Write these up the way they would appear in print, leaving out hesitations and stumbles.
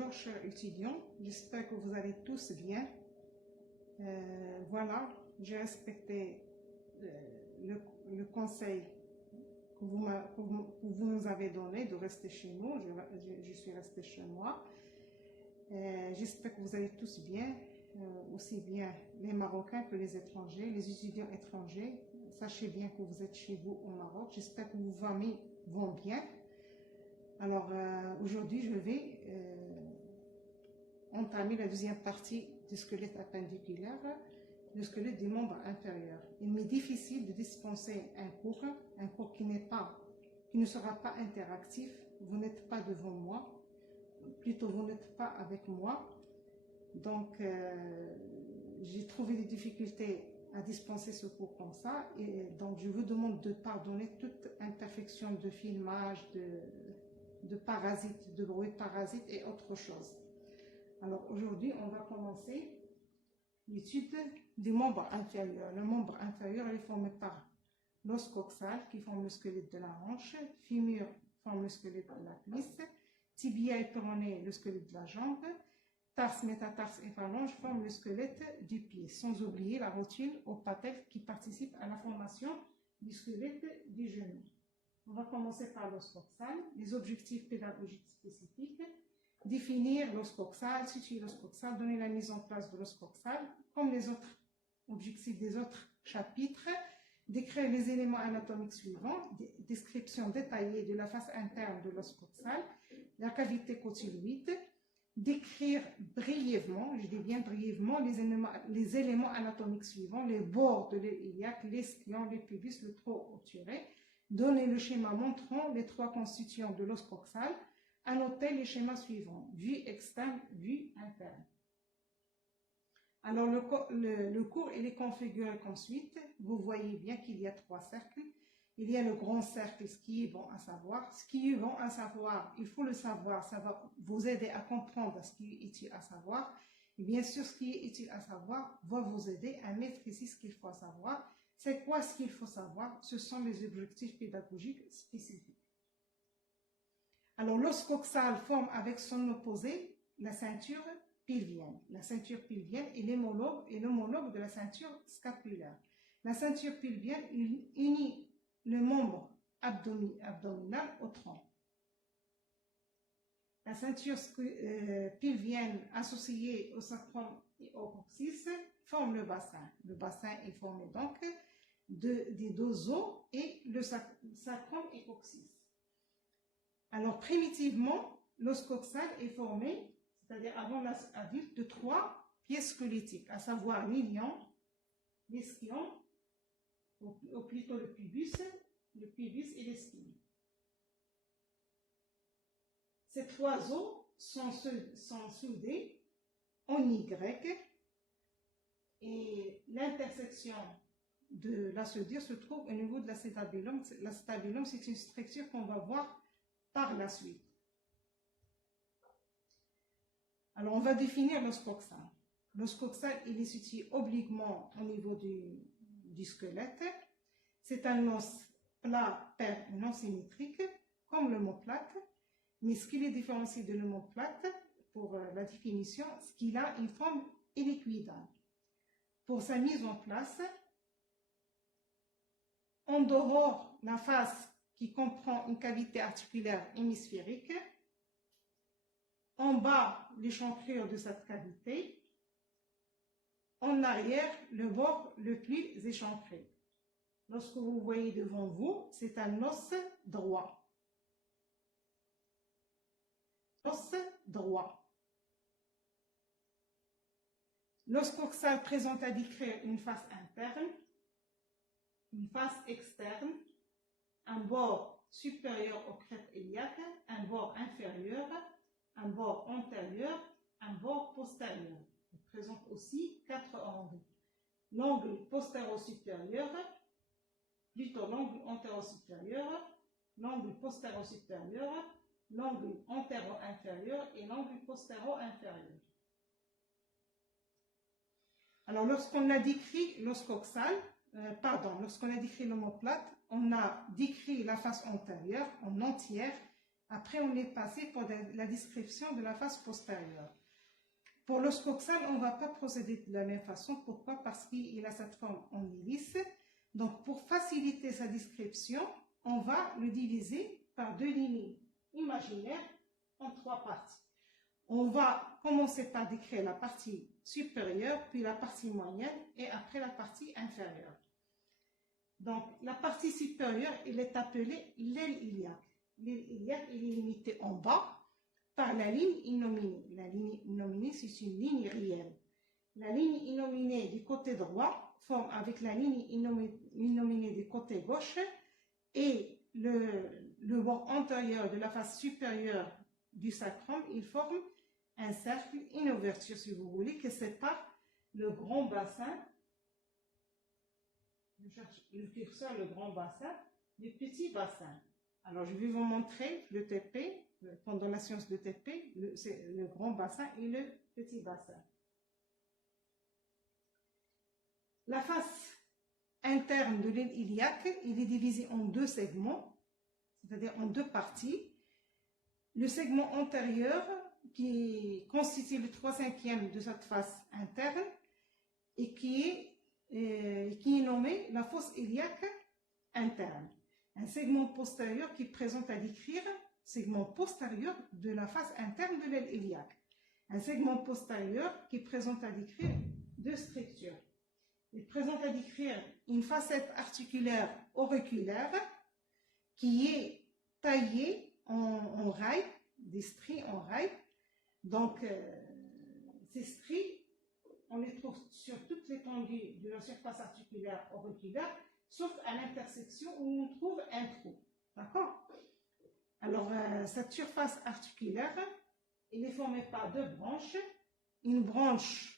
Bonjour chers étudiants, j'espère que vous allez tous bien. Voilà, j'ai respecté le conseil que vous nous avez donné de rester chez nous. Je suis restée chez moi. J'espère que vous allez tous bien, aussi bien les Marocains que les étrangers, les étudiants étrangers. Sachez bien que vous êtes chez vous au Maroc. J'espère que vos familles vont bien. Alors aujourd'hui, je vais entamer la deuxième partie du squelette appendiculaire, le squelette du membre inférieur. Il m'est difficile de dispenser un cours qui ne sera pas interactif. Vous n'êtes pas devant moi, plutôt vous n'êtes pas avec moi. Donc j'ai trouvé des difficultés à dispenser ce cours comme ça, et donc je vous demande de pardonner toute imperfection de filmage, de parasites, de bruit de parasites et autre chose. Alors aujourd'hui, on va commencer l'étude du membre inférieur. Le membre inférieur est formé par l'os coxal qui forme le squelette de la hanche, fémur forme le squelette de la cuisse, tibia et péroné le squelette de la jambe, tarse, métatarse et phalange forment le squelette du pied, sans oublier la rotule aux patelles qui participe à la formation du squelette du genou. On va commencer par l'os coxal, les objectifs pédagogiques spécifiques. Définir l'os coxal, situer l'os coxal, donner la mise en place de l'os coxal, comme les autres objectifs des autres chapitres, décrire les éléments anatomiques suivants, description détaillée de la face interne de l'os coxal, la cavité cotyloïde, décrire brièvement, je dis bien brièvement, les éléments anatomiques suivants, les bords de l'iliaque, l'esclion, le pubis, le tronc obturé, donner le schéma montrant les trois constituants de l'os coxal, annoter les schémas suivants, vue externe, vue interne. Alors le cours il est configuré comme suit. Vous voyez bien qu'il y a trois cercles. Il y a le grand cercle, ce qui est bon à savoir. Ce qui est bon à savoir, il faut le savoir, ça va vous aider à comprendre ce qui est utile à savoir. Et bien sûr, ce qui est utile à savoir va vous aider à maîtriser ce qu'il faut savoir. C'est quoi ce qu'il faut savoir? Ce sont les objectifs pédagogiques spécifiques. Alors, l'os coxal forme avec son opposé la ceinture pelvienne. La ceinture pelvienne est l'homologue de la ceinture scapulaire. La ceinture pelvienne unit le membre abdominal au tronc. La ceinture pelvienne associée au sacrum et au coccyx forme le bassin. Le bassin est formé donc des deux os et le sacrum et coccyx. Alors, primitivement, l'os coxal est formé, c'est-à-dire avant l'âge adulte, de trois pièces squelettiques, à savoir l'ilion, l'esquion, ou plutôt le pubis et l'esquine. Ces trois os sont soudés en Y et l'intersection de la soudure se trouve au niveau de l'acétabulum. L'acétabulum, c'est une structure qu'on va voir par la suite. Alors, on va définir l'os coxal. L'os coxal, il est situé obliquement au niveau du squelette. C'est un os plat, pair, non symétrique, comme l'omoplate. Mais ce qui le différencie de l'omoplate, pour la définition, c'est qu'il a une forme hélicoïdale. Pour sa mise en place, en dehors la face qui comprend une cavité articulaire hémisphérique, en bas l'échancrure de cette cavité, en arrière le bord le plus échancré. Lorsque vous voyez devant vous, c'est un os droit. Os droit. L'os coxal présente à décrire une face interne, une face externe, un bord supérieur au crête iliaque, un bord inférieur, un bord antérieur, un bord postérieur. Il présente aussi quatre angles. L'angle postéro-supérieur, plutôt l'angle antéro-supérieur, l'angle postéro-supérieur, l'angle antéro-inférieur et l'angle postéro-inférieur. Alors, lorsqu'on a décrit l'os coxal, lorsqu'on a décrit l'omoplate, on a décrit la face antérieure en entière Après, on est passé pour la description de la face postérieure. Pour l'os coxal, on ne va pas procéder de la même façon. Pourquoi? Parce qu'il a cette forme en hélice. Donc, pour faciliter sa description, on va le diviser par 2 lignes imaginaires en 3 parties. On va commencer par décrire la partie supérieure, puis la partie moyenne et après la partie inférieure. Donc, la partie supérieure, elle est appelée l'aile iliaque. L'aile iliaque, elle est limitée en bas par la ligne innominée. La ligne innominée, c'est une ligne réelle. La ligne innominée du côté droit forme avec la ligne innominée du côté gauche et le bord antérieur de la face supérieure du sacrum, il forme un cercle, une ouverture si vous voulez, qui sépare le grand bassin, je cherche le curseur, le grand bassin, du petit bassin. Alors je vais vous montrer le TP, pendant la séance de TP, c'est le grand bassin et le petit bassin. La face interne de l'aile iliaque, il est divisé en 2 segments, c'est-à-dire en 2 parties. Le segment antérieur, qui constitue le 3/5 de cette face interne, et qui est nommé la fosse iliaque interne. Un segment postérieur qui présente à décrire segment postérieur de la face interne de l'aile iliaque. Un segment postérieur qui présente à décrire 2 structures. Il présente à décrire une facette articulaire auriculaire qui est taillée en rails, des stries en rails. Donc, ces stries, on les trouve sur toute l'étendue de la surface articulaire auriculaire, sauf à l'intersection où on trouve un trou. D'accord? Alors, cette surface articulaire, elle est formée par 2 branches. Une branche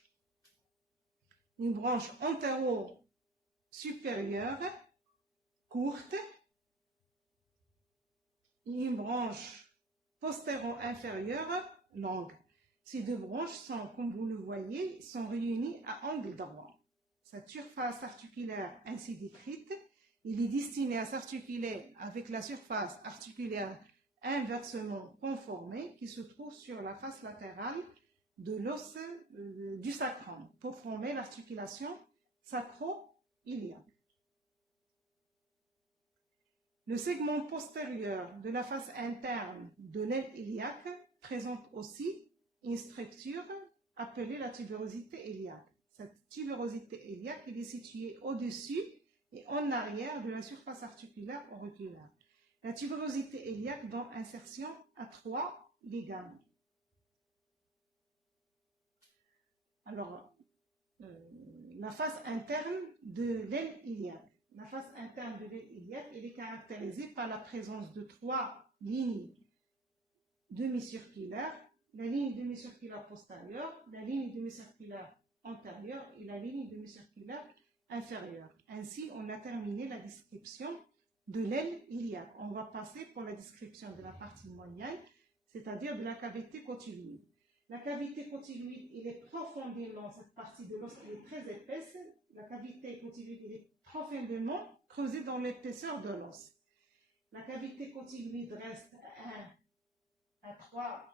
antéro-supérieure, courte, et une branche postéro-inférieure, longue. Ces 2 branches sont, comme vous le voyez, sont réunies à angle droit. Cette surface articulaire ainsi décrite, il est destiné à s'articuler avec la surface articulaire inversement conformée qui se trouve sur la face latérale de l'os du sacrum pour former l'articulation sacro-iliaque. Le segment postérieur de la face interne de l'aile iliaque présente aussi une structure appelée la tubérosité iliaque. Cette tubérosité iliaque est située au-dessus et en arrière de la surface articulaire auriculaire. La tubérosité iliaque donne insertion à 3 ligaments. Alors, la face interne de l'aile iliaque. La face interne de l'aile iliaque, elle est caractérisée par la présence de 3 lignes demi-circulaires, la ligne demi-circulaire postérieure, la ligne demi-circulaire antérieure et la ligne demi-circulaire inférieure. Ainsi, on a terminé la description de l'aile iliaque. On va passer pour la description de la partie moyenne, c'est-à-dire de la cavité cotyloïde. La cavité cotyloïde, il est profondément, cette partie de l'os est très épaisse. La cavité cotyloïde, il est profondément creusée dans l'épaisseur de l'os. La cavité cotyloïde reste à 3.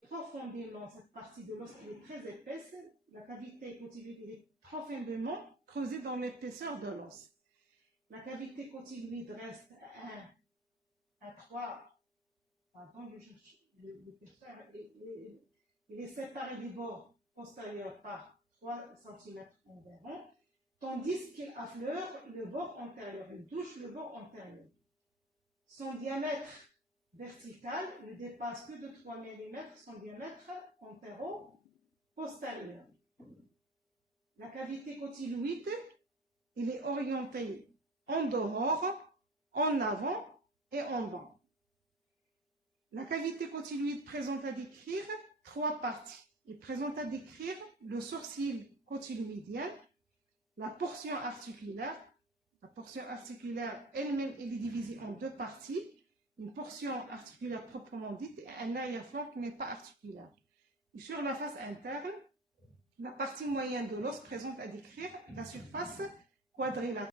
Profondément, cette partie de l'os est très épaisse. La cavité cotyloïde, il est profondément creusée dans l'épaisseur de l'os. La cavité cotyloïde reste à 3. Pardon, je cherche le curseur. Il est séparé du bord postérieur par 3 cm environ, tandis qu'il affleure le bord antérieur, il touche le bord antérieur. Son diamètre vertical ne dépasse que de 3 mm, son diamètre antéro-postérieur. La cavité cotyloïde, il est orienté en dehors, en avant et en bas. La cavité cotyloïde présente à décrire 3 parties. Il présente à décrire le sourcil cotyloïdien, la portion articulaire. La portion articulaire elle-même est divisée en 2 parties. Une portion articulaire proprement dite et un arrière-flanc qui n'est pas articulaire. Et sur la face interne, la partie moyenne de l'os présente à décrire la surface quadrilatérale